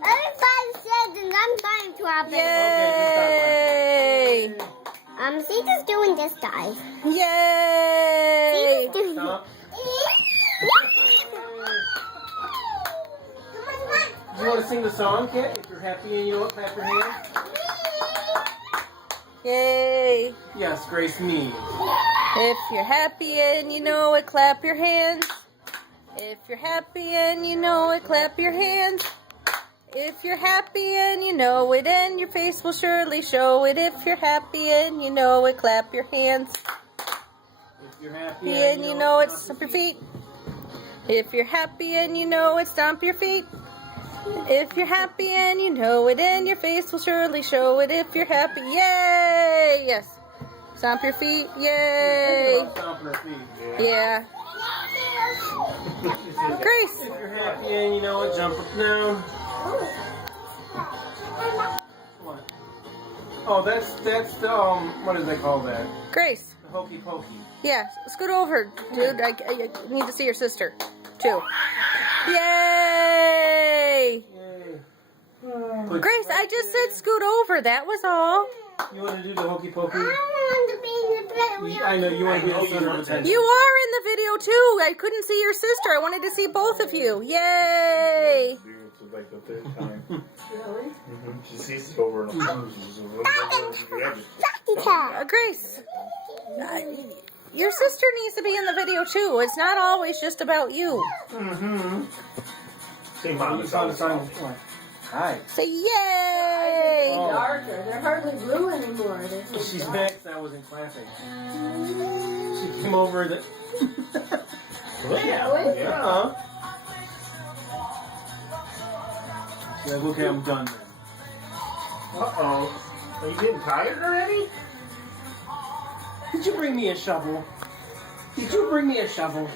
Every 5 seconds, I'm trying to happen. Yay! Caesar's doing this, guys. Yay! Caesar's doing Stop. Do you want to sing the song, Kit? If you're happy and you know it, clap your hands. Yay! Yes, Grace, me. If you're happy and you know it, clap your hands. If you're happy and you know it, clap your hands. If you're happy and you know it, and your face will surely show it. If you're happy and you know it, clap your hands. If you're happy And you know it, stomp your feet. If you're happy and you know it, stomp your feet. If you're happy and you know it, and your face will surely show it. If you're happy, yay! Yes. Stomp your feet, yay! Stomping her feet. Yeah. Grace. If you're happy and you know it, jump up now. What? Oh, that's the what do they call that? Grace. The hokey pokey. Yeah, scoot over, dude. I need to see your sister, too. Yay! Yay. Grace, I just said scoot over. That was all. You want to do the hokey pokey? I want to be in the bed. I know you want to be the center of attention. You are in the video, too. I couldn't see your sister. I wanted to see both of you. Yay! It's like the third time. Really? She sees it over and over. Grace, your sister needs to be in the video, too. It's not always just about you. Mm-hmm. Say, Mom, You it's saw all the sign. Hi. Say yay! Oh. Darker. They're hardly blue anymore. They're so She's dark. next. That was in classic. She came over the. Yeah. Yeah. She's like, okay, I'm done then. Uh-oh. Are you getting tired already? Did you bring me a shovel? Did you bring me a shovel?